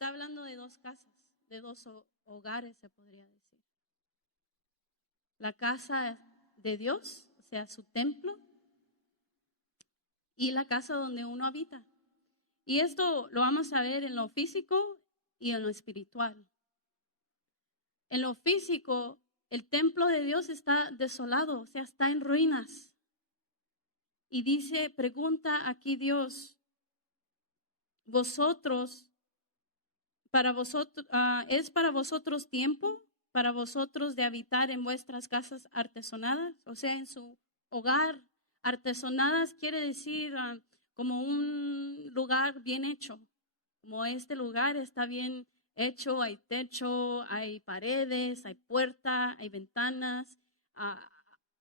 está hablando de dos casas, de dos hogares, se podría decir. La casa de Dios, o sea, su templo, y la casa donde uno habita. Y esto lo vamos a ver en lo físico y en lo espiritual. En lo físico, el templo de Dios está desolado, o sea, está en ruinas. Y dice, pregunta aquí Dios, ¿es para vosotros tiempo, para vosotros de habitar en vuestras casas artesonadas? O sea, en su hogar. Artesonadas quiere decir como un lugar bien hecho, como este lugar está bien hecho, hay techo, hay paredes, hay puerta, hay ventanas,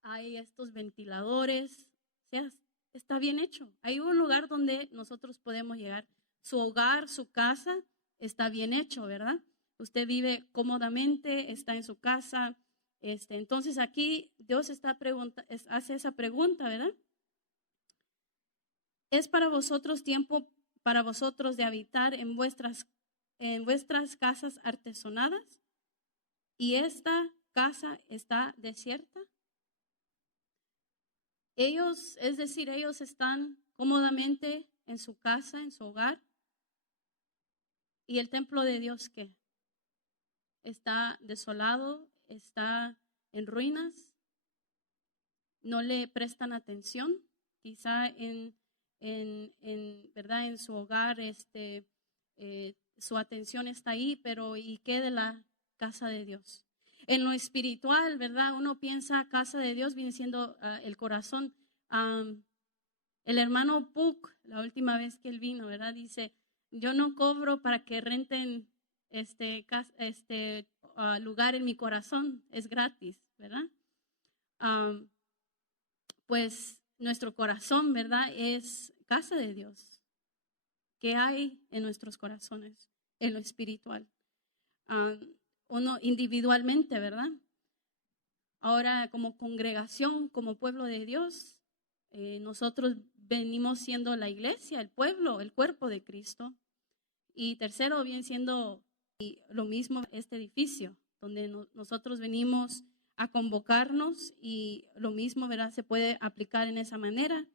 hay estos ventiladores, o sea, está bien hecho. Hay un lugar donde nosotros podemos llegar. Su hogar, su casa está bien hecho, ¿verdad? Usted vive cómodamente, está en su casa. Entonces aquí Dios hace esa pregunta, ¿verdad? ¿Es para vosotros tiempo para vosotros de habitar en vuestras casas artesonadas? ¿Y esta casa está desierta? Ellos están cómodamente en su casa, en su hogar. ¿Y el templo de Dios qué? Está desolado, está en ruinas, no le prestan atención, quizá ¿verdad? En su hogar su atención está ahí, pero ¿y qué de la casa de Dios? En lo espiritual, ¿verdad? Uno piensa casa de Dios viene siendo el corazón. El hermano Puck, la última vez que él vino, ¿verdad? Dice, yo no cobro para que renten lugar en mi corazón, es gratis, ¿verdad? Pues nuestro corazón, ¿verdad? Es casa de Dios. ¿Qué hay en nuestros corazones? En lo espiritual. Uno individualmente, ¿verdad? Ahora como congregación, como pueblo de Dios, nosotros venimos siendo la iglesia, el pueblo, el cuerpo de Cristo. Y tercero, viene siendo lo mismo este edificio, donde nosotros venimos a convocarnos y lo mismo, ¿verdad? Se puede aplicar en esa manera.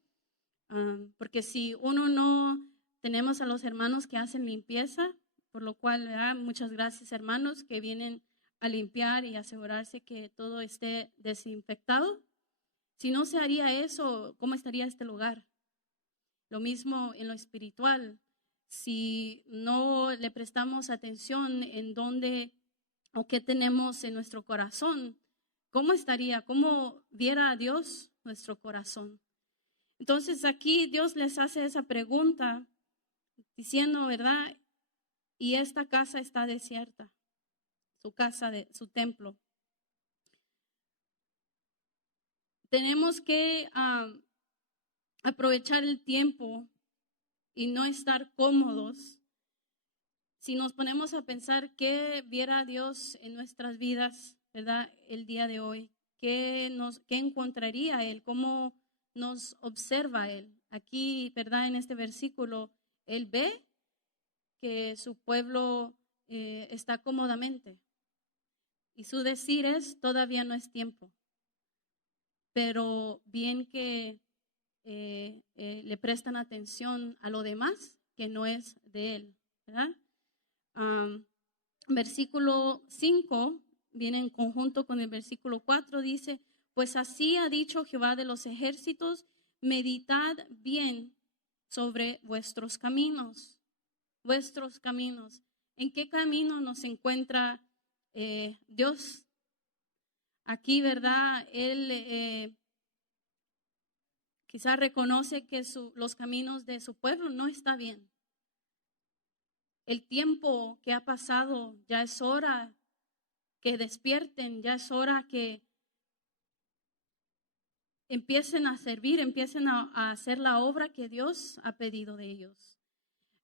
Porque si uno no tenemos a los hermanos que hacen limpieza, por lo cual, ¿verdad? Muchas gracias hermanos que vienen a limpiar y asegurarse que todo esté desinfectado. Si no se haría eso, ¿cómo estaría este lugar? Lo mismo en lo espiritual. Si no le prestamos atención en dónde o qué tenemos en nuestro corazón, ¿cómo estaría? ¿Cómo viera a Dios nuestro corazón? Entonces aquí Dios les hace esa pregunta diciendo, ¿verdad? Y esta casa está desierta, su casa, su templo. Tenemos que aprovechar el tiempo y no estar cómodos. Si nos ponemos a pensar qué viera Dios en nuestras vidas, ¿verdad? El día de hoy, qué encontraría Él, cómo nos observa Él. Aquí, ¿verdad? En este versículo, Él ve que su pueblo está cómodamente. Y su decir es, todavía no es tiempo. Pero bien que le prestan atención a lo demás que no es de Él, ¿verdad? Versículo 5 viene en conjunto con el versículo 4, dice, pues así ha dicho Jehová de los ejércitos, meditad bien sobre vuestros caminos. Vuestros caminos. ¿En qué camino nos encuentra Dios? Aquí, ¿verdad? Él quizás reconoce que los caminos de su pueblo no está bien. El tiempo que ha pasado, ya es hora que despierten, ya es hora que empiecen a servir, empiecen a hacer la obra que Dios ha pedido de ellos.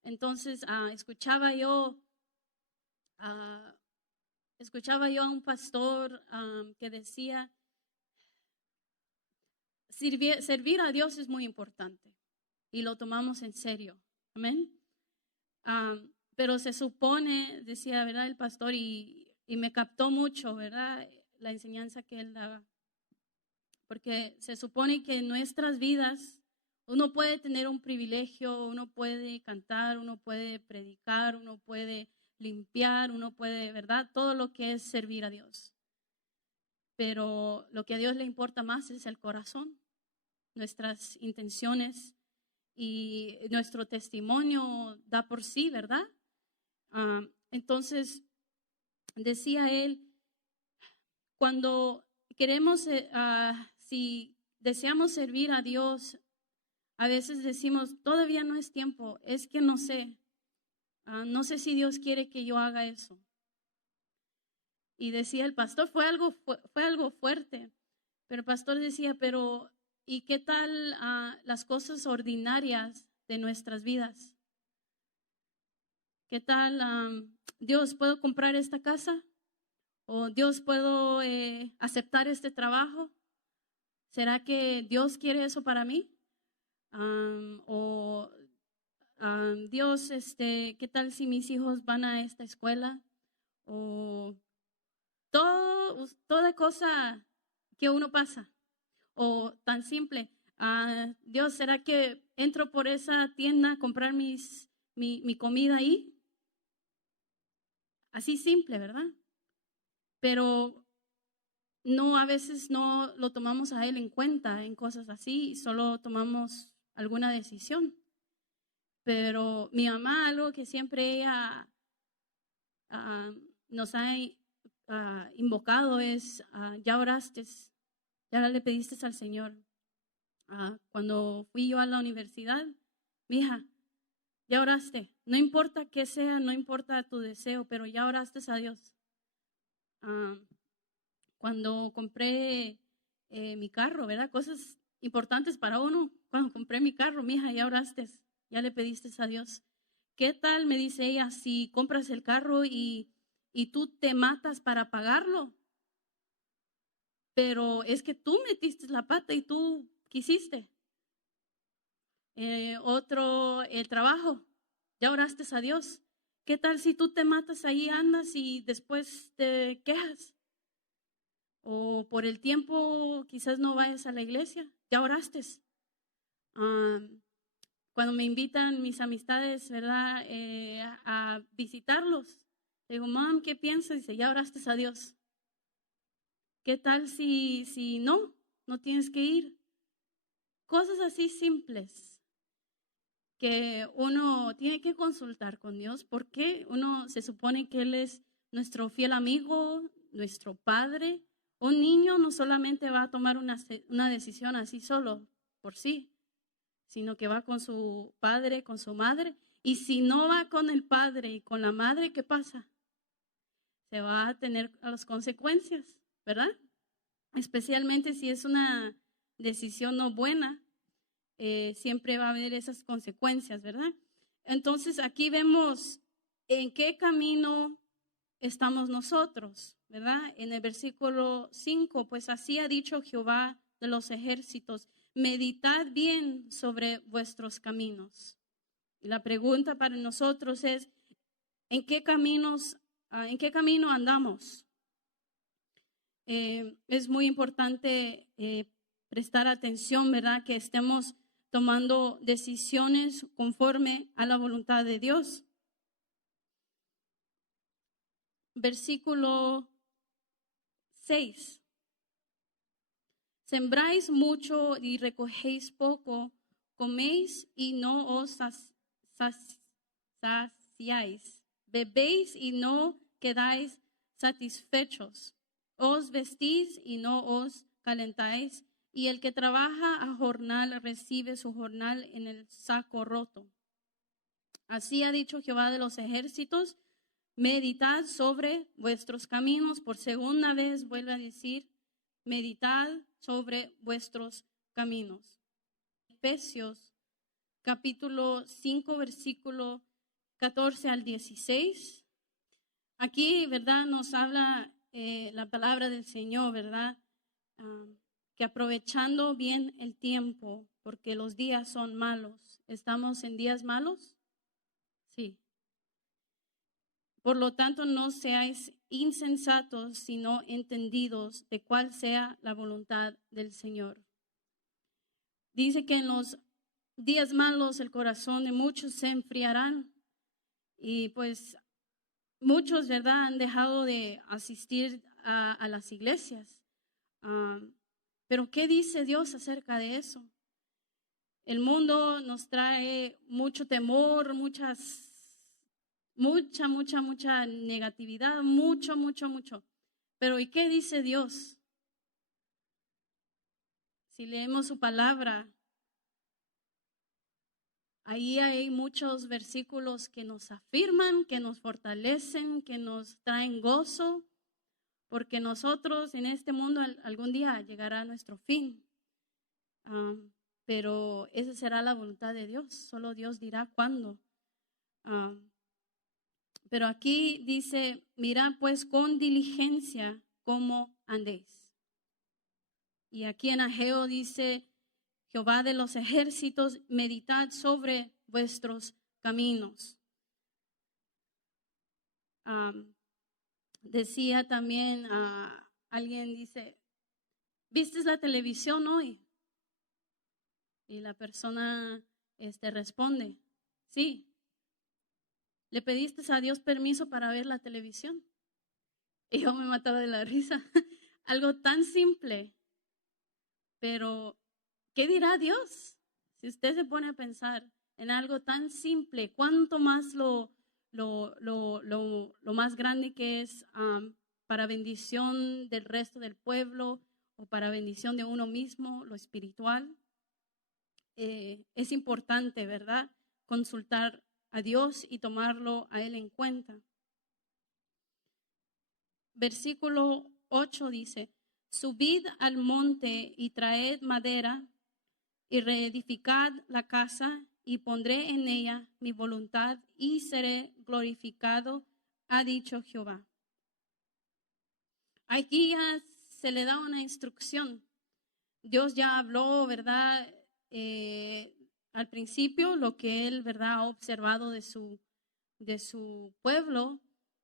Entonces, escuchaba yo a un pastor que decía, servir a Dios es muy importante y lo tomamos en serio. Amén. pero se supone, decía, ¿verdad? El pastor, y me captó mucho, ¿verdad? La enseñanza que él daba. Porque se supone que en nuestras vidas uno puede tener un privilegio, uno puede cantar, uno puede predicar, uno puede limpiar, uno puede, ¿verdad? Todo lo que es servir a Dios. Pero lo que a Dios le importa más es el corazón, nuestras intenciones y nuestro testimonio da por sí, ¿verdad? Entonces, decía él, cuando queremos, si deseamos servir a Dios, a veces decimos, todavía no es tiempo, es que no sé, no sé si Dios quiere que yo haga eso. Y decía el pastor, fue algo fuerte, pero el pastor decía, pero ¿y qué tal las cosas ordinarias de nuestras vidas? ¿Qué tal, Dios, puedo comprar esta casa? ¿O Dios, puedo aceptar este trabajo? ¿Será que Dios quiere eso para mí? O Dios, ¿qué tal si mis hijos van a esta escuela? O toda cosa que uno pasa. O tan simple, Dios, ¿será que entro por esa tienda a comprar mi comida ahí? Así simple, ¿verdad? Pero no, a veces no lo tomamos a Él en cuenta en cosas así, solo tomamos alguna decisión. Pero mi mamá, algo que siempre ella nos ha invocado es, ya oraste, ya le pediste al Señor. Cuando fui yo a la universidad, mi hija, ya oraste, no importa qué sea, no importa tu deseo, pero ya oraste a Dios. Cuando compré mi carro, ¿verdad? Cosas importantes para uno. Cuando compré mi carro, mi hija, ya oraste, ya le pediste a Dios. ¿Qué tal, me dice ella, si compras el carro y tú te matas para pagarlo? Pero es que tú metiste la pata y tú quisiste. El trabajo, ya oraste a Dios. ¿Qué tal si tú te matas ahí, andas y después te quejas? O por el tiempo quizás no vayas a la iglesia, ya oraste. Cuando me invitan mis amistades, ¿verdad? A visitarlos, digo, mam, ¿qué piensas? Dice, ya oraste a Dios. ¿Qué tal si no tienes que ir? Cosas así simples que uno tiene que consultar con Dios, porque uno se supone que Él es nuestro fiel amigo, nuestro Padre. Un niño no solamente va a tomar una decisión así solo por sí, sino que va con su padre, con su madre. Y si no va con el padre y con la madre, ¿qué pasa? Se va a tener las consecuencias, ¿verdad? Especialmente si es una decisión no buena, siempre va a haber esas consecuencias, ¿verdad? Entonces aquí vemos en qué camino estamos nosotros, ¿verdad? En el versículo 5, pues así ha dicho Jehová de los ejércitos, meditad bien sobre vuestros caminos. Y la pregunta para nosotros es, ¿en qué camino andamos? Es muy importante prestar atención, ¿verdad? Que estemos tomando decisiones conforme a la voluntad de Dios. Versículo 6. Sembráis mucho y recogéis poco, coméis y no os saciáis, bebéis y no quedáis satisfechos, os vestís y no os calentáis, y el que trabaja a jornal recibe su jornal en el saco roto. Así ha dicho Jehová de los ejércitos, meditad sobre vuestros caminos. Por segunda vez vuelve a decir, meditad sobre vuestros caminos. Efesios capítulo 5, versículo 14 al 16. Aquí, ¿verdad? Nos habla la palabra del Señor, ¿verdad? Que aprovechando bien el tiempo, porque los días son malos. ¿Estamos en días malos? Sí. Por lo tanto, no seáis insensatos, sino entendidos de cuál sea la voluntad del Señor. Dice que en los días malos el corazón de muchos se enfriarán y pues muchos, ¿verdad?, han dejado de asistir a las iglesias. Pero ¿qué dice Dios acerca de eso? El mundo nos trae mucho temor, mucha negatividad, mucho. Pero ¿y qué dice Dios? Si leemos su palabra, ahí hay muchos versículos que nos afirman, que nos fortalecen, que nos traen gozo, porque nosotros en este mundo algún día llegará nuestro fin. Pero esa será la voluntad de Dios, solo Dios dirá cuándo. Pero aquí dice, mirad pues con diligencia cómo andéis. Y aquí en Ageo dice, Jehová de los ejércitos, meditad sobre vuestros caminos. Decía también, alguien dice, ¿viste la televisión hoy? Y la persona responde, sí. ¿Le pediste a Dios permiso para ver la televisión? Y yo me mataba de la risa. Algo tan simple, pero ¿qué dirá Dios? Si usted se pone a pensar en algo tan simple, ¿cuánto más lo más grande que es para bendición del resto del pueblo o para bendición de uno mismo, lo espiritual? Es importante, ¿verdad?, consultar a Dios y tomarlo a Él en cuenta. Versículo 8 dice, subid al monte y traed madera y reedificad la casa y pondré en ella mi voluntad y seré glorificado, ha dicho Jehová. Aquí ya se le da una instrucción. Dios ya habló, ¿verdad?, al principio lo que Él, ¿verdad?, ha observado de su pueblo,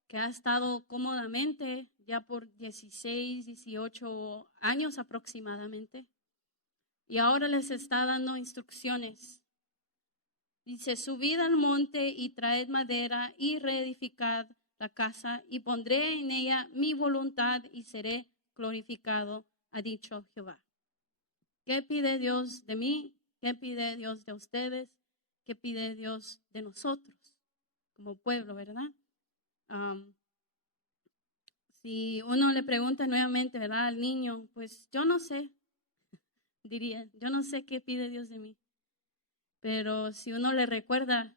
que ha estado cómodamente ya por 16, 18 años aproximadamente. Y ahora les está dando instrucciones. Dice, subid al monte y traed madera y reedificad la casa y pondré en ella mi voluntad y seré glorificado, ha dicho Jehová. ¿Qué pide Dios de mí? ¿Qué pide Dios de ustedes? ¿Qué pide Dios de nosotros como pueblo, verdad? Si uno le pregunta nuevamente, ¿verdad?, al niño, pues yo no sé, diría, yo no sé qué pide Dios de mí. Pero si uno le recuerda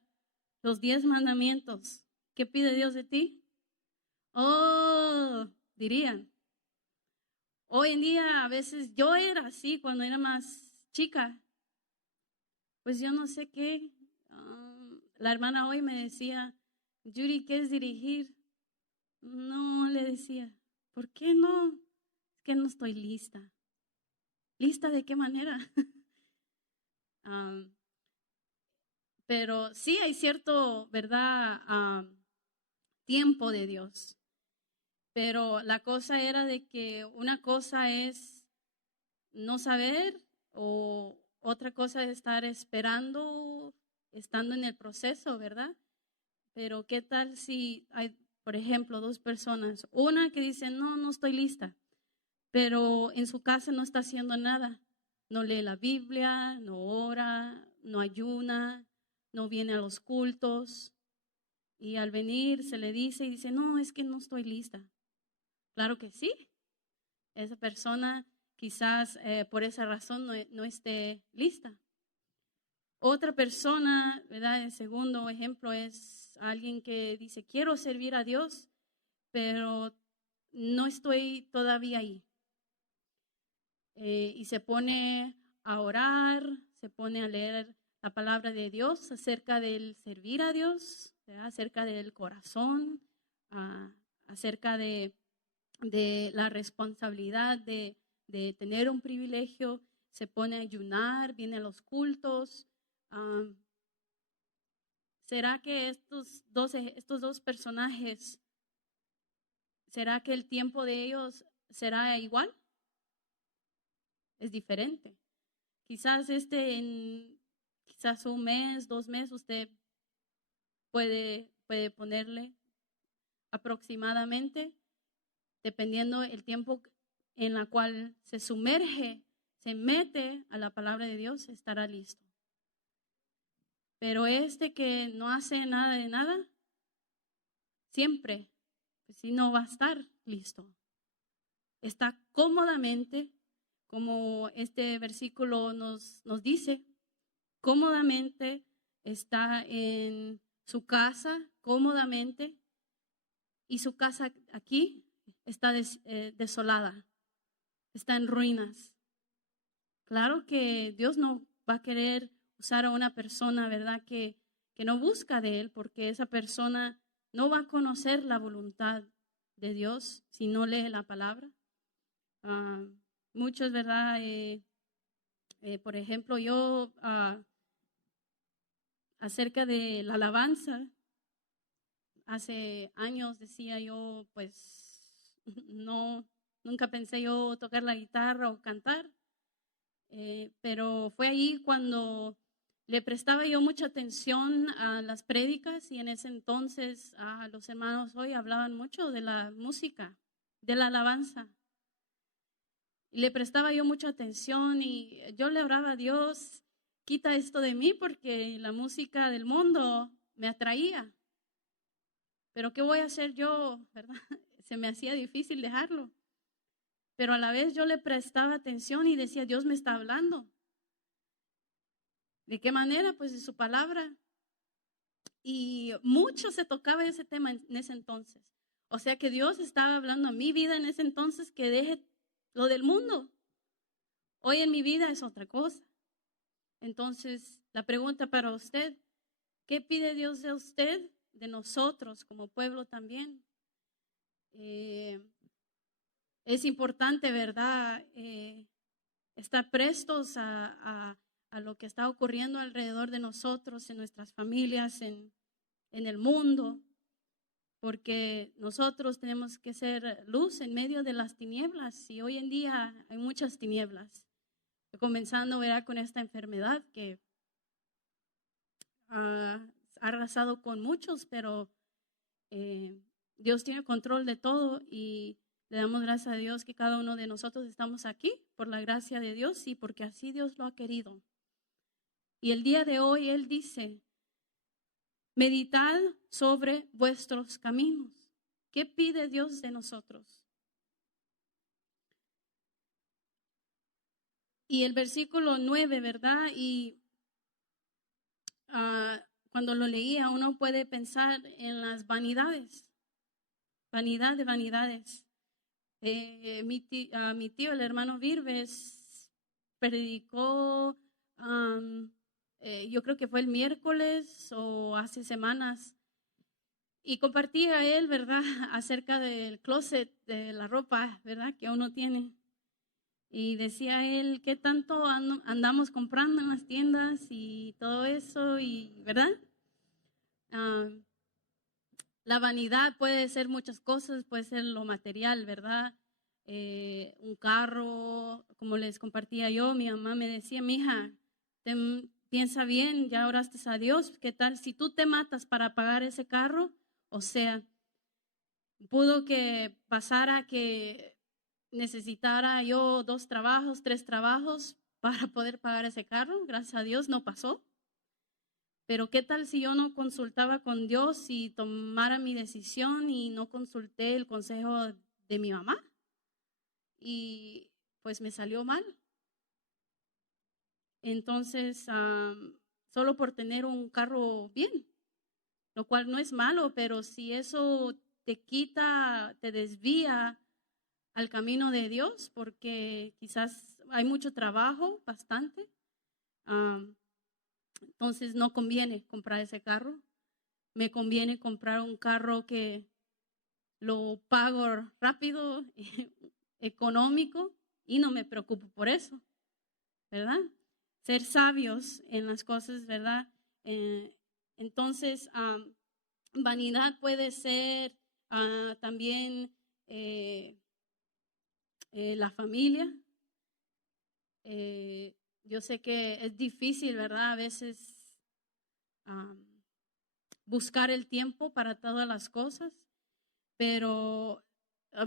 los 10 mandamientos, ¿qué pide Dios de ti? Oh, dirían. Hoy en día a veces yo era así cuando era más chica. Pues yo no sé qué. La hermana hoy me decía, Yuri, ¿qué es dirigir? No, le decía, ¿por qué no? Es que no estoy lista. ¿Lista de qué manera? Pero sí hay cierto, ¿verdad?, tiempo de Dios. Pero la cosa era de que una cosa es no saber o otra cosa es estar esperando, estando en el proceso, ¿verdad? Pero ¿qué tal si hay, por ejemplo, dos personas? Una que dice, no estoy lista, pero en su casa no está haciendo nada. No lee la Biblia, no ora, no ayuna, no viene a los cultos. Y al venir se le dice y dice, no, es que no estoy lista. Claro que sí. Esa persona quizás por esa razón no esté lista. Otra persona, ¿verdad? El segundo ejemplo es alguien que dice, quiero servir a Dios, pero no estoy todavía ahí. Y se pone a orar, se pone a leer la palabra de Dios acerca del servir a Dios, ¿verdad?, acerca del corazón, acerca de la responsabilidad de tener un privilegio, se pone a ayunar, viene a los cultos. ¿Será que estos dos personajes, será que el tiempo de ellos será igual? Es diferente. Quizás quizás un mes, 2 meses, usted puede ponerle aproximadamente, dependiendo el tiempo en la cual se sumerge, se mete a la palabra de Dios, estará listo. Pero que no hace nada de nada, siempre, pues sí, no va a estar listo. Está cómodamente, como este versículo nos dice, cómodamente está en su casa, cómodamente, y su casa aquí está desolada, está en ruinas. Claro que Dios no va a querer usar a una persona, ¿verdad?, que no busca de Él, porque esa persona no va a conocer la voluntad de Dios si no lee la palabra. Muchos, ¿verdad? Por ejemplo, yo acerca de la alabanza, hace años decía yo, pues no, nunca pensé yo tocar la guitarra o cantar, pero fue ahí cuando le prestaba yo mucha atención a las prédicas, y en ese entonces los hermanos hoy hablaban mucho de la música, de la alabanza. Y le prestaba yo mucha atención y yo le oraba a Dios, quita esto de mí porque la música del mundo me atraía. Pero ¿qué voy a hacer yo, verdad? Se me hacía difícil dejarlo. Pero a la vez yo le prestaba atención y decía, Dios me está hablando. ¿De qué manera? Pues de su palabra. Y mucho se tocaba ese tema en ese entonces. O sea que Dios estaba hablando a mi vida en ese entonces, que deje lo del mundo. Hoy en mi vida es otra cosa. Entonces, la pregunta para usted, ¿qué pide Dios de usted, de nosotros como pueblo también? Es importante, ¿verdad? Estar prestos a lo que está ocurriendo alrededor de nosotros, en nuestras familias, en el mundo, porque nosotros tenemos que ser luz en medio de las tinieblas, y hoy en día hay muchas tinieblas, comenzando, ¿verdad?, con esta enfermedad que ha arrasado con muchos, pero Dios tiene control de todo, y le damos gracias a Dios que cada uno de nosotros estamos aquí por la gracia de Dios y porque así Dios lo ha querido. Y el día de hoy Él dice, meditad sobre vuestros caminos. ¿Qué pide Dios de nosotros? Y el versículo 9, ¿verdad? Y cuando lo leía, uno puede pensar en las vanidades, vanidad de vanidades. Mi tío, el hermano Virves, predicó, yo creo que fue el miércoles o hace semanas, y compartía él, ¿verdad?, acerca del closet, de la ropa, ¿verdad?, que uno tiene. Y decía él, ¿qué tanto andamos comprando en las tiendas y todo eso? Y, ¿verdad? La vanidad puede ser muchas cosas, puede ser lo material, ¿verdad? Un carro, como les compartía yo, mi mamá me decía, mija, piensa bien, ya oraste a Dios, ¿qué tal si tú te matas para pagar ese carro? O sea, pudo que pasara que necesitara yo 2 trabajos, 3 trabajos para poder pagar ese carro. Gracias a Dios no pasó. Pero ¿qué tal si yo no consultaba con Dios y tomara mi decisión y no consulté el consejo de mi mamá? Y pues me salió mal. Entonces, solo por tener un carro bien, lo cual no es malo, pero si eso te quita, te desvía al camino de Dios, porque quizás hay mucho trabajo, bastante, entonces no conviene comprar ese carro. Me conviene comprar un carro que lo pago rápido, económico, y no me preocupo por eso, ¿verdad? Ser sabios en las cosas, ¿verdad? Entonces, vanidad puede ser también la familia. Yo sé que es difícil, ¿verdad? A veces buscar el tiempo para todas las cosas, pero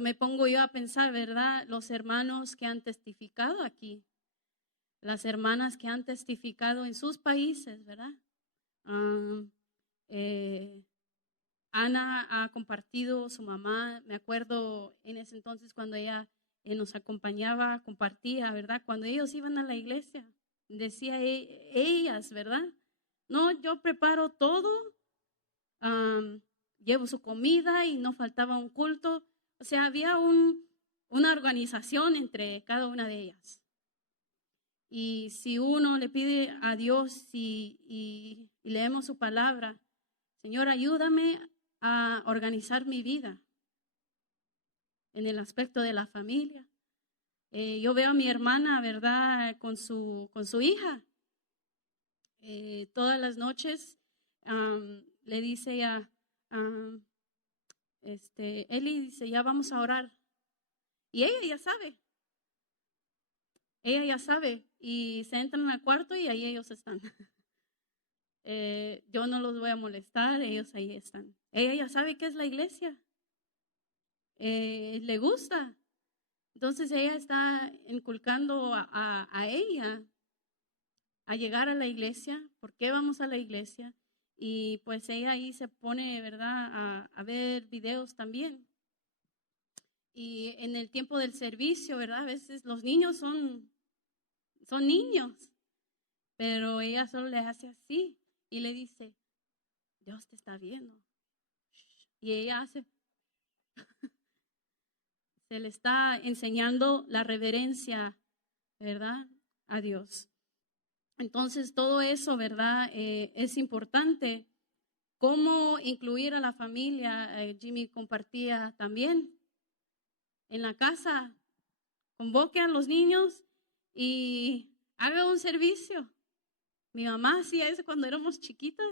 me pongo yo a pensar, ¿verdad? Los hermanos que han testificado aquí, las hermanas que han testificado en sus países, ¿verdad? Ana ha compartido, su mamá, me acuerdo en ese entonces cuando ella nos acompañaba, compartía, ¿verdad? Cuando ellos iban a la iglesia, decía ellas, ¿verdad? No, yo preparo todo, llevo su comida y no faltaba un culto. O sea, había una organización entre cada una de ellas. Y si uno le pide a Dios y leemos su palabra, Señor, ayúdame a organizar mi vida en el aspecto de la familia. Yo veo a mi hermana, ¿verdad?, con su hija. Todas las noches le dice ella, Eli dice, ya vamos a orar. Y ella ya sabe. Ella ya sabe. Y se entran al cuarto y ahí ellos están. Yo no los voy a molestar, ellos ahí están. Ella ya sabe qué es la iglesia. Le gusta. Entonces ella está inculcando a ella a llegar a la iglesia. ¿Por qué vamos a la iglesia? Y pues ella ahí se pone, ¿verdad?, a ver videos también. Y en el tiempo del servicio, ¿verdad? A veces los niños son niños, pero ella solo le hace así y le dice, Dios te está viendo. Y ella hace, se le está enseñando la reverencia, ¿verdad?, a Dios. Entonces todo eso, ¿verdad?, es importante. ¿Cómo incluir a la familia? Jimmy compartía también. En la casa, convoque a los niños y haga un servicio. Mi mamá hacía eso cuando éramos chiquitas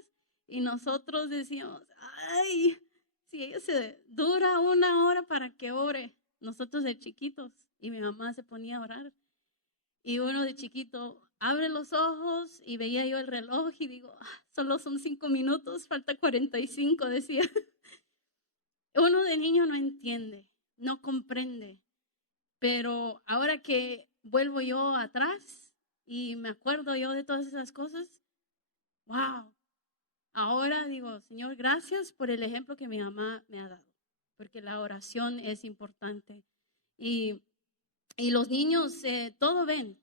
y nosotros decíamos, ay, si ella se dura 1 hora para que ore, nosotros de chiquitos, y mi mamá se ponía a orar. Y uno de chiquito abre los ojos y veía yo el reloj y digo, solo son 5 minutos, falta 45, decía. Uno de niño no entiende, no comprende, pero ahora que vuelvo yo atrás y me acuerdo yo de todas esas cosas, wow, ahora digo, Señor, gracias por el ejemplo que mi mamá me ha dado, porque la oración es importante. Y los niños todo ven.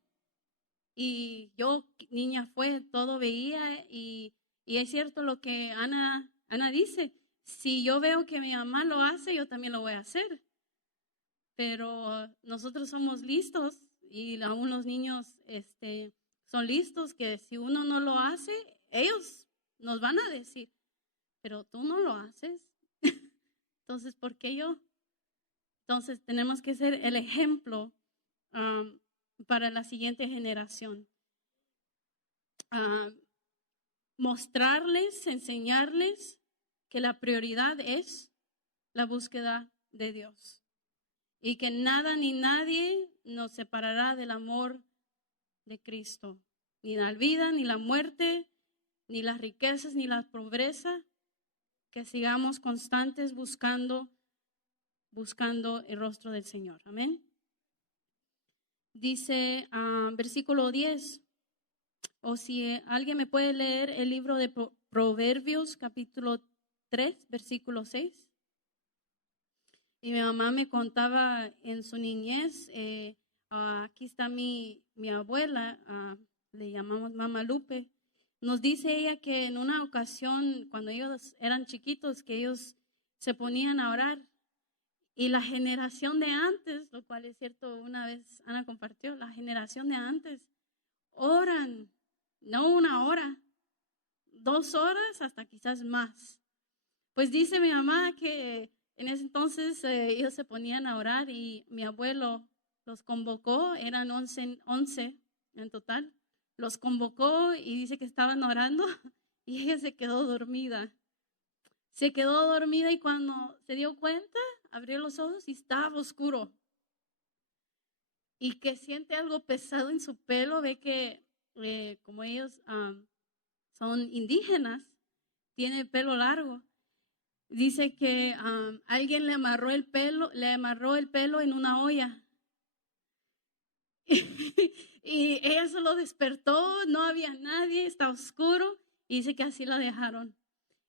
Y yo, niña fue, todo veía y es cierto lo que Ana dice. Si yo veo que mi mamá lo hace, yo también lo voy a hacer. Pero nosotros somos listos y aún los niños son listos que si uno no lo hace, ellos nos van a decir, pero tú no lo haces. Entonces, ¿por qué yo? Entonces, tenemos que ser el ejemplo para la siguiente generación. Mostrarles, enseñarles que la prioridad es la búsqueda de Dios y que nada ni nadie nos separará del amor de Cristo, ni la vida, ni la muerte, ni las riquezas, ni la pobreza, que sigamos constantes buscando el rostro del Señor. Amén. Dice versículo 10, o si alguien me puede leer el libro de Proverbios capítulo 3, versículo 6. Y mi mamá me contaba en su niñez, aquí está mi abuela, le llamamos Mamá Lupe. Nos dice ella que en una ocasión, cuando ellos eran chiquitos, que ellos se ponían a orar. Y la generación de antes, lo cual es cierto, una vez Ana compartió, la generación de antes oran, no 1 hora, 2 horas, hasta quizás más. Pues dice mi mamá que en ese entonces ellos se ponían a orar y mi abuelo los convocó, eran 11 en total, los convocó y dice que estaban orando y ella se quedó dormida. Se quedó dormida y cuando se dio cuenta, abrió los ojos y estaba oscuro. Y que siente algo pesado en su pelo, ve que como ellos son indígenas, tiene el pelo largo. Dice que alguien le amarró el pelo en una olla. Y ella solo despertó, no había nadie, está oscuro, y dice que así la dejaron.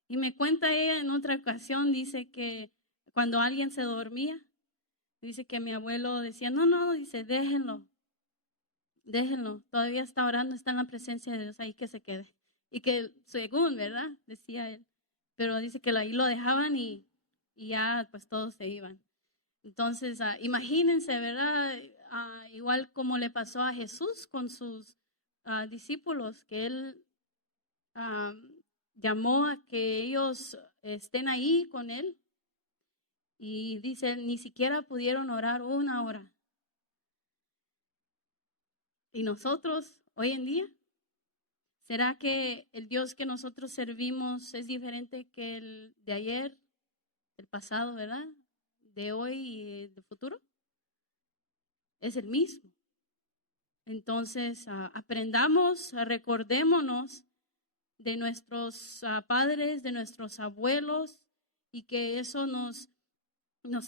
Y me cuenta ella en otra ocasión, dice que cuando alguien se dormía, dice que mi abuelo decía, no, dice, déjenlo, todavía está orando, está en la presencia de Dios, ahí que se quede. Y que según, ¿verdad? Decía él, pero dice que ahí lo dejaban y ya pues todos se iban. Entonces, imagínense, ¿verdad? Igual como le pasó a Jesús con sus discípulos, que él llamó a que ellos estén ahí con él. Y dice, ni siquiera pudieron orar una hora. ¿Y nosotros hoy en día? ¿Será que el Dios que nosotros servimos es diferente que el de ayer, el pasado, ¿verdad? De hoy y del futuro? Es el mismo. Entonces, aprendamos, recordémonos de nuestros padres, de nuestros abuelos, y que eso nos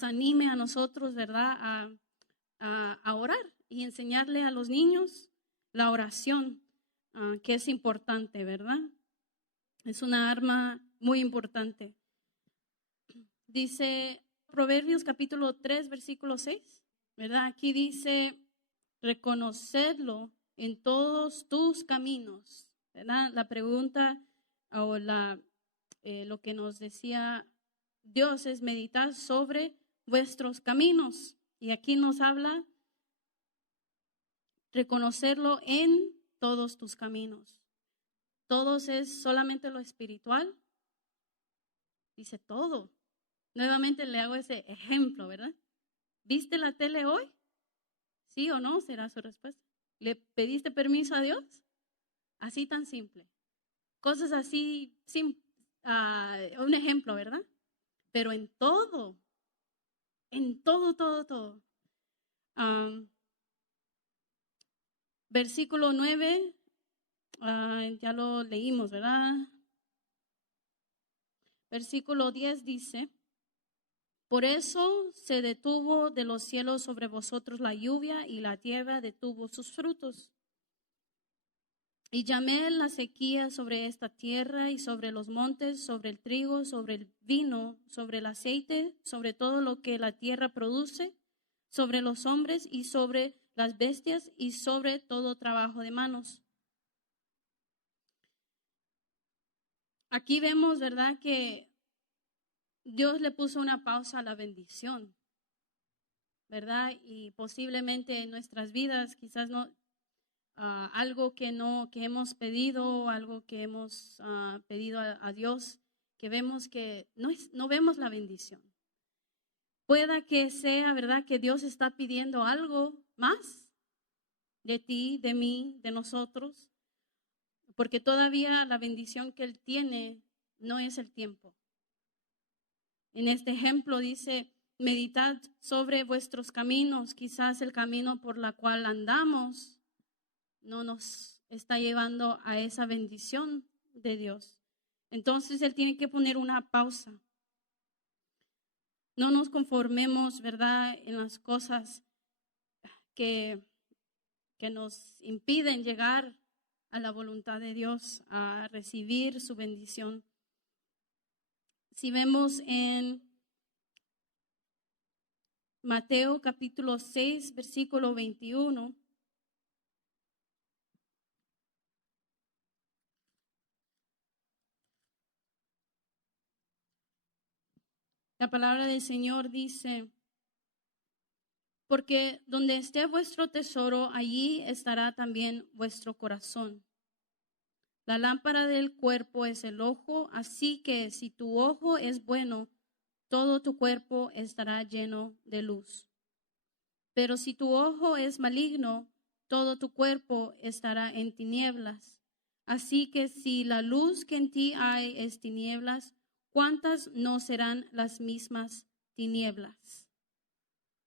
anime a nosotros, ¿verdad? A orar y enseñarle a los niños la oración, que es importante, ¿verdad? Es una arma muy importante. Dice Proverbios capítulo 3, versículo 6, ¿verdad? Aquí dice, reconocerlo en todos tus caminos, ¿verdad? La pregunta o lo que nos decía Dios es meditar sobre vuestros caminos. Y aquí nos habla reconocerlo en todos tus caminos. Todos es solamente lo espiritual. Dice todo. Nuevamente le hago ese ejemplo, ¿verdad? ¿Viste la tele hoy? ¿Sí o no? Será su respuesta. ¿Le pediste permiso a Dios? Así tan simple. Cosas así, un ejemplo, ¿verdad? Pero en todo, todo. Versículo 9, ya lo leímos, ¿verdad? Versículo 10 dice, por eso se detuvo de los cielos sobre vosotros la lluvia y la tierra detuvo sus frutos. Y llamé la sequía sobre esta tierra y sobre los montes, sobre el trigo, sobre el vino, sobre el aceite, sobre todo lo que la tierra produce, sobre los hombres y sobre las bestias y sobre todo trabajo de manos. Aquí vemos, ¿verdad?, que Dios le puso una pausa a la bendición, ¿verdad? Y posiblemente en nuestras vidas quizás no, algo que hemos pedido, algo que hemos pedido a Dios, que vemos que no vemos la bendición. Pueda que sea, ¿verdad?, que Dios está pidiendo algo más de ti, de mí, de nosotros, porque todavía la bendición que Él tiene no es el tiempo. En este ejemplo dice, meditad sobre vuestros caminos, quizás el camino por la cual andamos no nos está llevando a esa bendición de Dios. Entonces Él tiene que poner una pausa. No nos conformemos, ¿verdad?, en las cosas que nos impiden llegar a la voluntad de Dios, a recibir su bendición. Si vemos en Mateo capítulo 6, versículo 21, la palabra del Señor dice, porque donde esté vuestro tesoro, allí estará también vuestro corazón. La lámpara del cuerpo es el ojo, así que si tu ojo es bueno, todo tu cuerpo estará lleno de luz. Pero si tu ojo es maligno, todo tu cuerpo estará en tinieblas. Así que si la luz que en ti hay es tinieblas, ¿cuántas no serán las mismas tinieblas?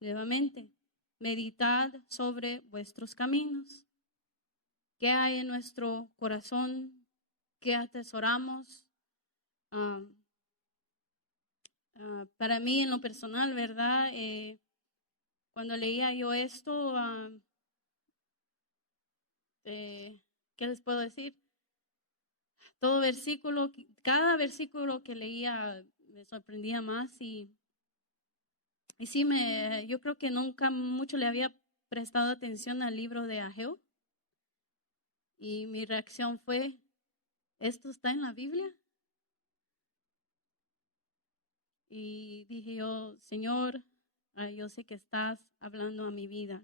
Nuevamente, meditad sobre vuestros caminos. ¿Qué hay en nuestro corazón? ¿Qué atesoramos? Para mí, en lo personal, ¿verdad? Cuando leía yo esto, ¿qué les puedo decir? Todo versículo, cada versículo que leía me sorprendía más y sí, yo creo que nunca mucho le había prestado atención al libro de Ageo y mi reacción fue, ¿esto está en la Biblia? Y dije yo, Señor, yo sé que estás hablando a mi vida.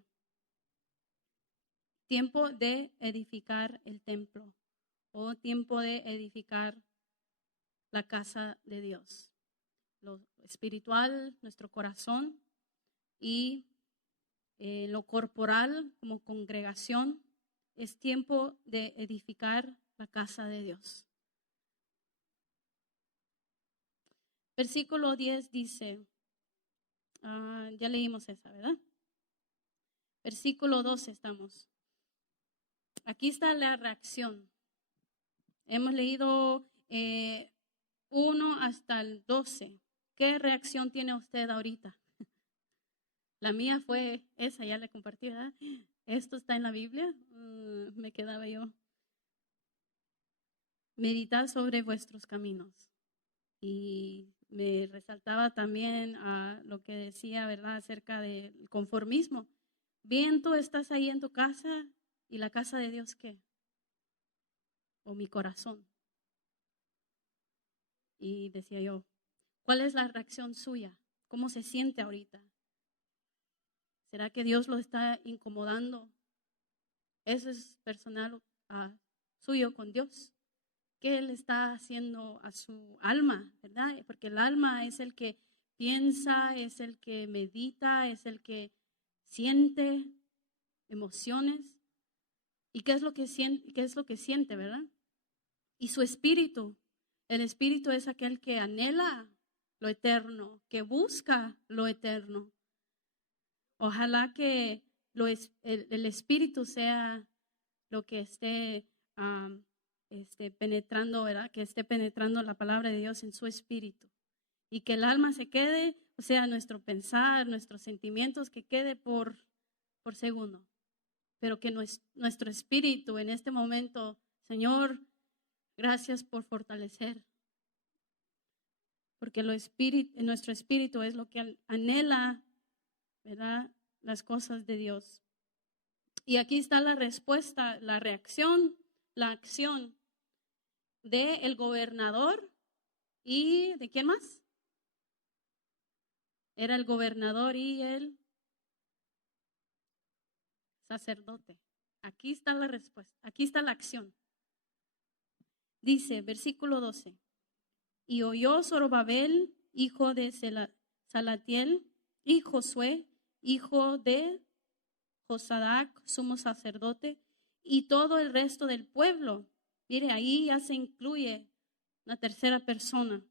Tiempo de edificar el templo o tiempo de edificar la casa de Dios. Lo espiritual, nuestro corazón y lo corporal como congregación. Es tiempo de edificar la casa de Dios. Versículo 10 dice, ya leímos esa, ¿verdad? Versículo 12 estamos. Aquí está la reacción. Hemos leído 1 hasta el 12. ¿Qué reacción tiene usted ahorita? La mía fue esa, ya la compartí, ¿verdad? ¿Esto está en la Biblia? Me quedaba yo. Meditad sobre vuestros caminos. Y me resaltaba también lo que decía, ¿verdad?, acerca del conformismo. Bien, tú estás ahí en tu casa y la casa de Dios, ¿qué? O mi corazón. Y decía yo, ¿cuál es la reacción suya? ¿Cómo se siente ahorita? ¿Será que Dios lo está incomodando? Eso es personal suyo con Dios. ¿Qué Él está haciendo a su alma, verdad? Porque el alma es el que piensa, es el que medita, es el que siente emociones. ¿Y qué es lo que siente, verdad? Y su espíritu. El espíritu es aquel que anhela lo eterno, que busca lo eterno. Ojalá que el espíritu sea lo que esté penetrando, ¿verdad? Que esté penetrando la palabra de Dios en su espíritu. Y que el alma se quede, o sea, nuestro pensar, nuestros sentimientos, que quede por segundo. Pero que nuestro espíritu en este momento, Señor, gracias por fortalecer. Porque nuestro espíritu es lo que anhela, ¿verdad?, las cosas de Dios. Y aquí está la respuesta, la reacción, la acción del gobernador y ¿de quién más? Era el gobernador y el sacerdote. Aquí está la respuesta, aquí está la acción. Dice, versículo 12, y oyó Zorobabel, hijo de Salatiel, y Josué, hijo de Josadac, sumo sacerdote, y todo el resto del pueblo. Mire, ahí ya se incluye una tercera persona.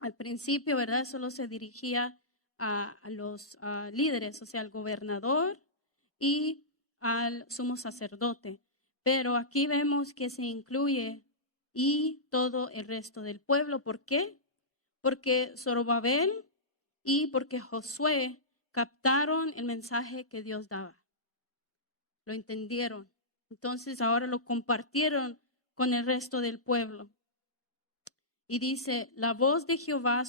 Al principio, ¿verdad? Solo se dirigía a los líderes, o sea, al gobernador y al sumo sacerdote. Pero aquí vemos que se incluye y todo el resto del pueblo. ¿Por qué? Porque Zorobabel y porque Josué captaron el mensaje que Dios daba. Lo entendieron. Entonces ahora lo compartieron con el resto del pueblo. Y dice, la voz de Jehová,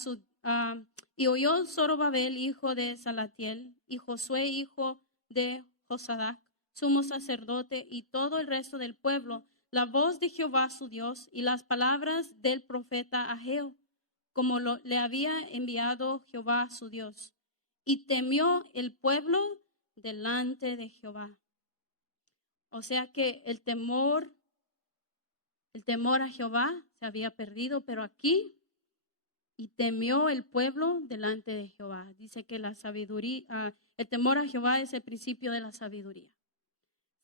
y oyó Zorobabel, hijo de Salatiel, y Josué, hijo de Josadac, sumo sacerdote, y todo el resto del pueblo, la voz de Jehová su Dios, y las palabras del profeta Ageo, como le había enviado Jehová su Dios. Y temió el pueblo delante de Jehová. O sea que el temor a Jehová se había perdido, pero aquí, y temió el pueblo delante de Jehová. Dice que la sabiduría, el temor a Jehová es el principio de la sabiduría.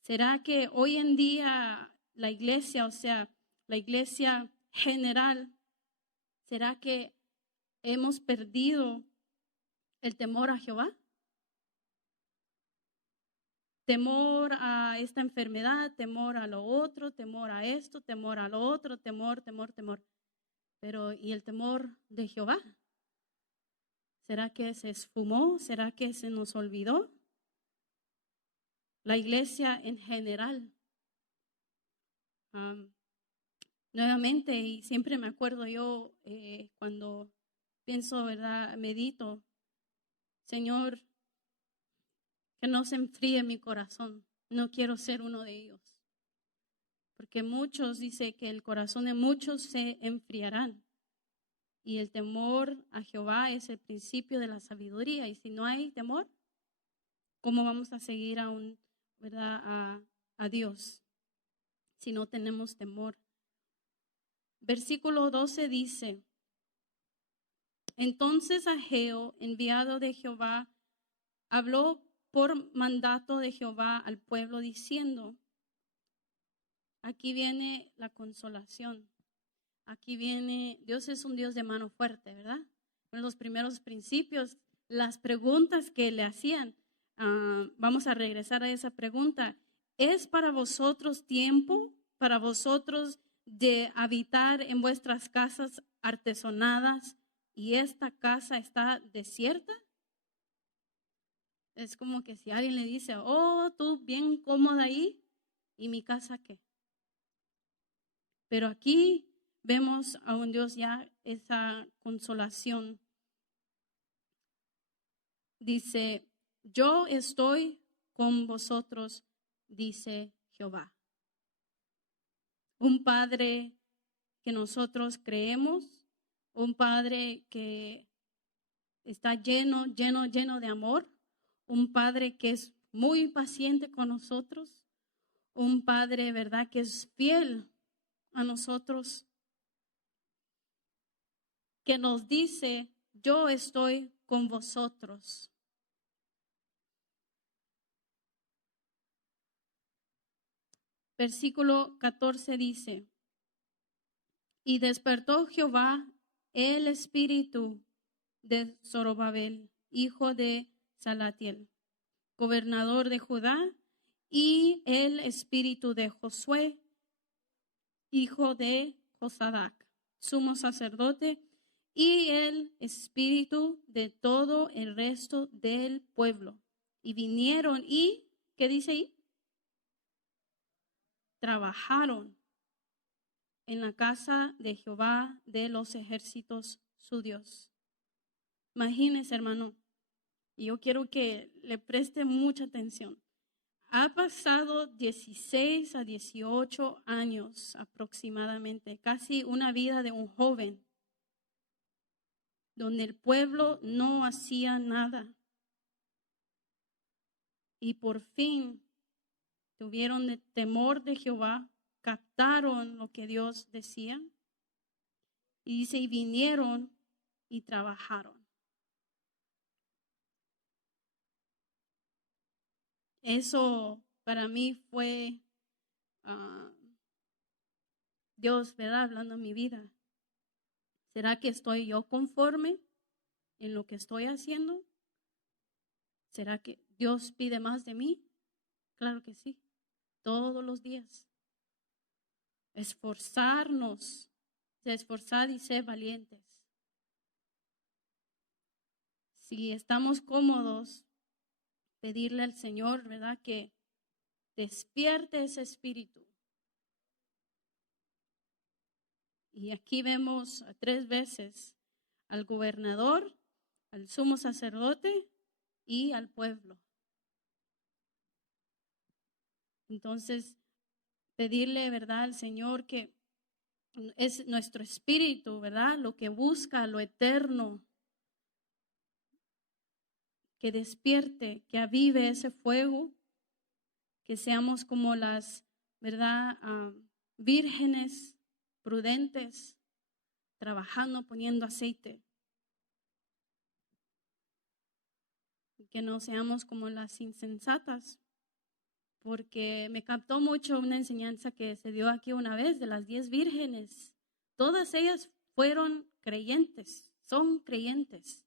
¿Será que hoy en día la iglesia, o sea, la iglesia general, ¿será que hemos perdido el temor a Jehová? Temor a esta enfermedad, temor a lo otro, temor a esto, temor a lo otro, temor. Pero, ¿y el temor de Jehová? ¿Será que se esfumó? ¿Será que se nos olvidó? La iglesia en general. Nuevamente, y siempre me acuerdo yo cuando pienso, ¿verdad? Medito, Señor, que no se enfríe mi corazón. No quiero ser uno de ellos. Porque muchos, dice que el corazón de muchos se enfriarán. Y el temor a Jehová es el principio de la sabiduría. Y si no hay temor, ¿cómo vamos a seguir ¿verdad? A Dios si no tenemos temor? Versículo 12 dice, entonces Ageo, enviado de Jehová, habló por mandato de Jehová al pueblo diciendo, aquí viene la consolación. Aquí viene, Dios es un Dios de mano fuerte, ¿verdad? Uno de los primeros principios, las preguntas que le hacían, vamos a regresar a esa pregunta. ¿Es para vosotros tiempo, para vosotros de habitar en vuestras casas artesonadas y esta casa está desierta? Es como que si alguien le dice, oh, tú bien cómoda ahí, ¿y mi casa qué? Pero aquí vemos a un Dios ya esa consolación. Dice, yo estoy con vosotros, dice Jehová. Un Padre que nosotros creemos, un Padre que está lleno de amor, un Padre que es muy paciente con nosotros, un Padre, ¿verdad?, que es fiel a nosotros, que nos dice, yo estoy con vosotros. Versículo 14 dice, y despertó Jehová el espíritu de Zorobabel, hijo de Salatiel, gobernador de Judá, y el espíritu de Josué, hijo de Josadac, sumo sacerdote, y el espíritu de todo el resto del pueblo. Y vinieron y, ¿qué dice ahí? Trabajaron en la casa de Jehová de los ejércitos, su Dios. Imagínense, hermano, y yo quiero que le preste mucha atención. Ha pasado 16 a 18 años aproximadamente, casi una vida de un joven, donde el pueblo no hacía nada. Y por fin tuvieron el temor de Jehová, captaron lo que Dios decía. Y dice, y vinieron y trabajaron. Eso para mí fue Dios, ¿verdad? Hablando en mi vida. ¿Será que estoy yo conforme en lo que estoy haciendo? ¿Será que Dios pide más de mí? Claro que sí, todos los días. Esforzarnos, esforzar y ser valientes. Si estamos cómodos, pedirle al Señor, ¿verdad? Que despierte ese espíritu. Y aquí vemos 3 veces al gobernador, al sumo sacerdote y al pueblo. Entonces, pedirle, ¿verdad?, al Señor que es nuestro espíritu, ¿verdad?, lo que busca lo eterno, que despierte, que avive ese fuego, que seamos como las, ¿verdad?, vírgenes prudentes, trabajando, poniendo aceite. Que no seamos como las insensatas, porque me captó mucho una enseñanza que se dio aquí una vez de las 10 vírgenes. Todas ellas fueron creyentes, son creyentes,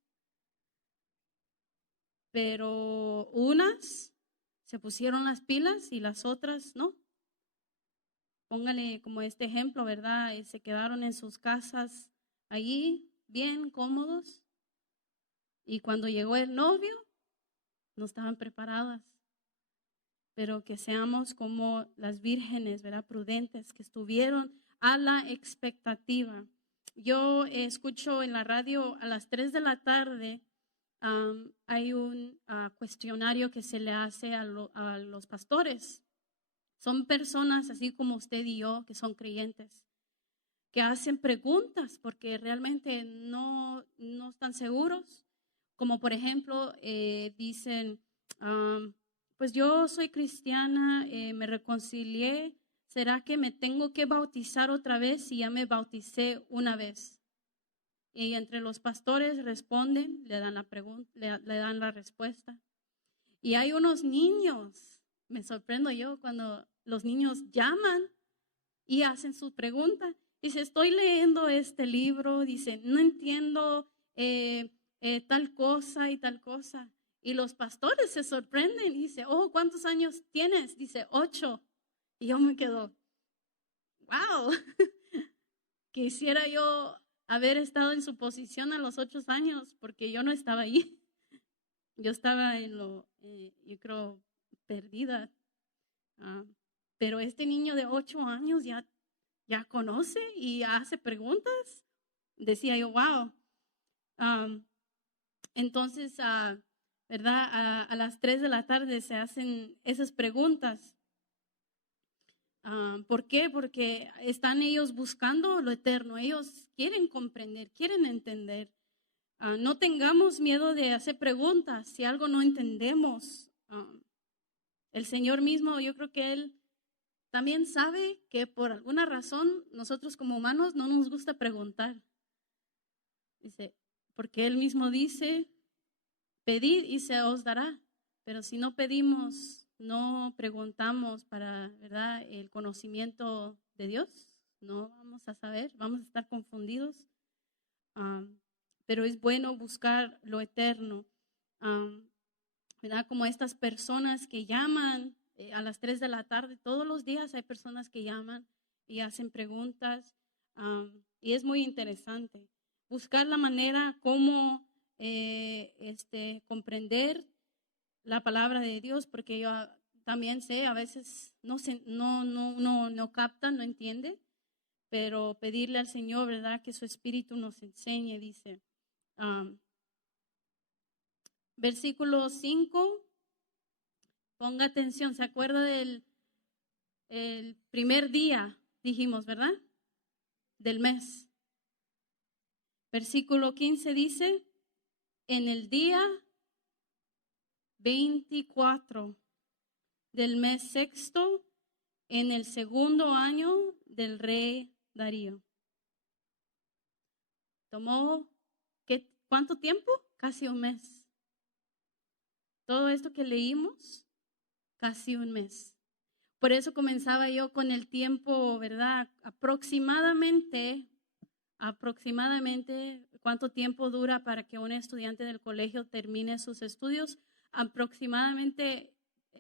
pero unas se pusieron las pilas y las otras no. Póngale como este ejemplo, ¿verdad? Y se quedaron en sus casas allí, bien cómodos, y cuando llegó el novio, no estaban preparadas. Pero que seamos como las vírgenes, ¿verdad? Prudentes, que estuvieron a la expectativa. Yo escucho en la radio a las 3 de la tarde, hay un cuestionario que se le hace a los pastores. Son personas así como usted y yo, que son creyentes, que hacen preguntas porque realmente no están seguros. Como por ejemplo, dicen, pues yo soy cristiana, me reconcilié, ¿será que me tengo que bautizar otra vez si ya me bauticé una vez? Y entre los pastores responden, le dan la pregunta, le dan la respuesta. Y hay unos niños, me sorprendo yo cuando los niños llaman y hacen su pregunta. Dice, estoy leyendo este libro, dice, no entiendo tal cosa y tal cosa. Y los pastores se sorprenden y dice, oh, ¿cuántos años tienes? Dice, 8. Y yo me quedo, wow, quisiera yo haber estado en su posición a los 8 años, porque yo no estaba ahí. Yo estaba yo creo, perdida. Pero este niño de 8 años ya conoce y hace preguntas. Decía yo, wow. Entonces, ¿verdad? A las 3 de la tarde se hacen esas preguntas. ¿Por qué? Porque están ellos buscando lo eterno. Ellos quieren comprender, quieren entender. No tengamos miedo de hacer preguntas si algo no entendemos. El Señor mismo, yo creo que Él también sabe que por alguna razón nosotros como humanos no nos gusta preguntar. Dice, porque Él mismo dice, pedid y se os dará. Pero si no pedimos, no preguntamos para, ¿verdad?, el conocimiento de Dios, no vamos a saber, vamos a estar confundidos. Pero es bueno buscar lo eterno. ¿Verdad? Como estas personas que llaman a las 3 de la tarde, todos los días hay personas que llaman y hacen preguntas, y es muy interesante buscar la manera como comprender la palabra de Dios, porque yo también sé, a veces no captan, no entiende, pero pedirle al Señor, ¿verdad?, que su Espíritu nos enseñe, dice. Versículo 5. Ponga atención, ¿se acuerda del el primer día, dijimos, verdad? Del mes. Versículo 15 dice, en el día 24 del mes sexto, en el segundo año del rey Darío. Tomó, ¿cuánto tiempo? Casi un mes. Todo esto que leímos, casi un mes. Por eso comenzaba yo con el tiempo, ¿verdad? Aproximadamente, ¿cuánto tiempo dura para que un estudiante del colegio termine sus estudios? Aproximadamente,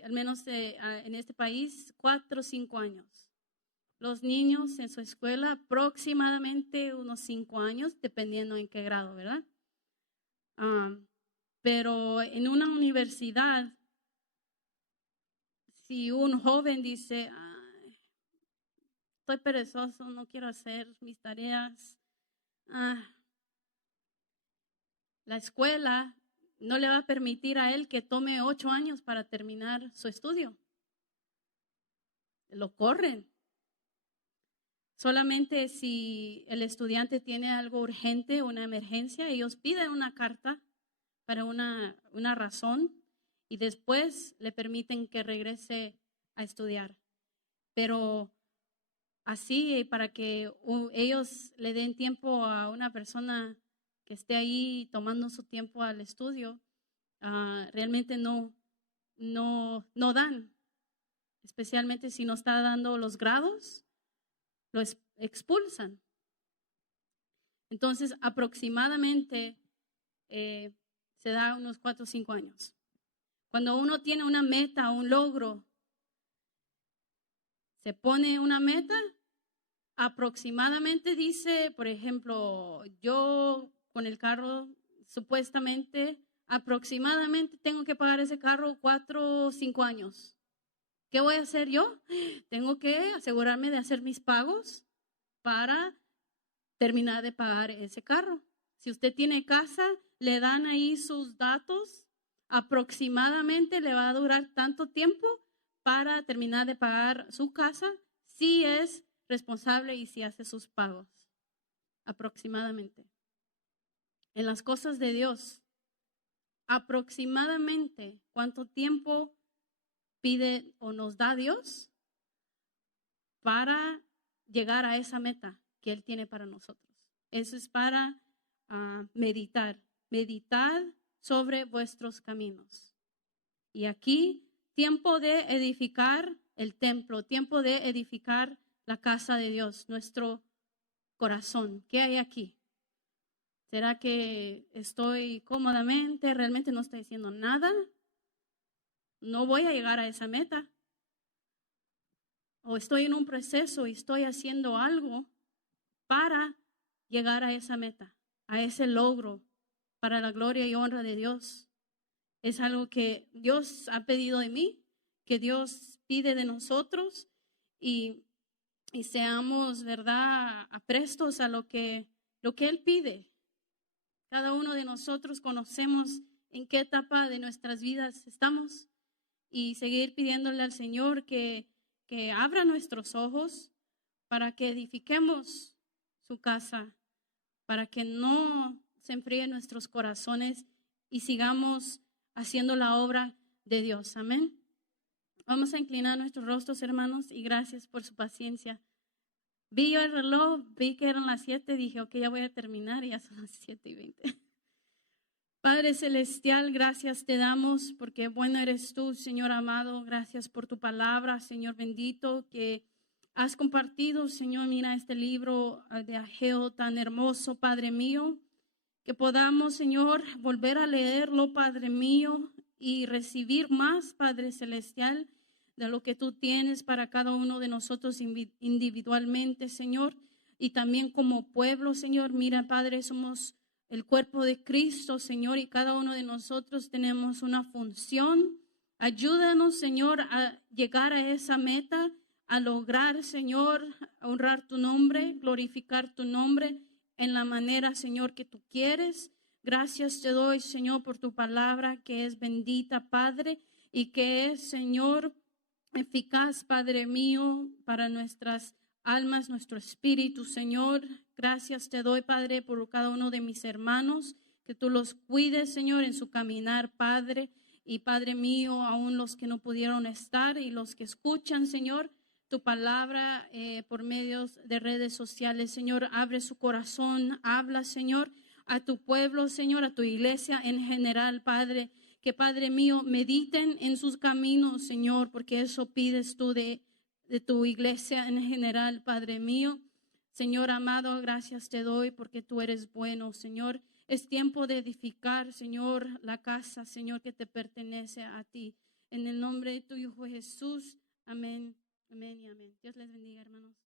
al menos en este país, 4 o 5 años. Los niños en su escuela, aproximadamente unos 5 años, dependiendo en qué grado, ¿verdad? Pero en una universidad, si un joven dice, estoy perezoso, no quiero hacer mis tareas, la escuela no le va a permitir a él que tome 8 años para terminar su estudio. Lo corren. Solamente si el estudiante tiene algo urgente, una emergencia, ellos piden una carta para una razón y después le permiten que regrese a estudiar. Pero así, para que ellos le den tiempo a una persona que esté ahí tomando su tiempo al estudio, realmente no dan. especialmente si no está dando los grados, lo expulsan. Entonces, aproximadamente se da unos 4 o 5 años. Cuando uno tiene una meta, un logro, se pone una meta, aproximadamente dice, por ejemplo, yo con el carro, supuestamente, aproximadamente tengo que pagar ese carro 4 o 5 años. ¿Qué voy a hacer yo? Tengo que asegurarme de hacer mis pagos para terminar de pagar ese carro. Si usted tiene casa, le dan ahí sus datos, aproximadamente le va a durar tanto tiempo para terminar de pagar su casa, si es responsable y si hace sus pagos, aproximadamente. En las cosas de Dios, aproximadamente, ¿cuánto tiempo pide o nos da Dios para llegar a esa meta que Él tiene para nosotros? Eso es para meditar. Meditad sobre vuestros caminos. Y aquí, tiempo de edificar el templo, tiempo de edificar la casa de Dios, nuestro corazón. ¿Qué hay aquí? ¿Será que estoy cómodamente? ¿Realmente no estoy haciendo nada? No voy a llegar a esa meta. O estoy en un proceso y estoy haciendo algo para llegar a esa meta, a ese logro, para la gloria y honra de Dios. Es algo que Dios ha pedido de mí, que Dios pide de nosotros y seamos, ¿verdad?, aprestos a lo que Él pide. Cada uno de nosotros conocemos en qué etapa de nuestras vidas estamos y seguir pidiéndole al Señor que abra nuestros ojos para que edifiquemos su casa, para que no se enfríen nuestros corazones y sigamos haciendo la obra de Dios. Amén. Vamos a inclinar nuestros rostros, hermanos, y gracias por su paciencia. Vi yo el reloj, vi que eran las 7, dije, ok, ya voy a terminar y ya son las 7:20. Padre Celestial, gracias te damos porque bueno eres tú, Señor amado. Gracias por tu palabra, Señor bendito, que has compartido, Señor. Mira este libro de Ageo tan hermoso, Padre mío, que podamos, Señor, volver a leerlo, Padre mío, y recibir más, Padre Celestial, de lo que tú tienes para cada uno de nosotros individualmente, Señor, y también como pueblo, Señor. Mira, Padre, somos el cuerpo de Cristo, Señor, y cada uno de nosotros tenemos una función. Ayúdanos, Señor, a llegar a esa meta, a lograr, Señor, a honrar tu nombre, glorificar tu nombre en la manera, Señor, que tú quieres. Gracias te doy, Señor, por tu palabra que es bendita, Padre, y que es, Señor, eficaz, Padre mío, para nuestras almas, nuestro espíritu, Señor. Gracias te doy, Padre, por cada uno de mis hermanos, que tú los cuides, Señor, en su caminar, Padre. Y Padre mío, aún los que no pudieron estar y los que escuchan, Señor, tu palabra por medios de redes sociales, Señor, abre su corazón, habla, Señor, a tu pueblo, Señor, a tu iglesia en general, Padre. Que, Padre mío, mediten en sus caminos, Señor, porque eso pides tú de tu iglesia en general, Padre mío. Señor amado, gracias te doy porque tú eres bueno, Señor. Es tiempo de edificar, Señor, la casa, Señor, que te pertenece a ti. En el nombre de tu Hijo Jesús, amén, amén y amén. Dios les bendiga, hermanos.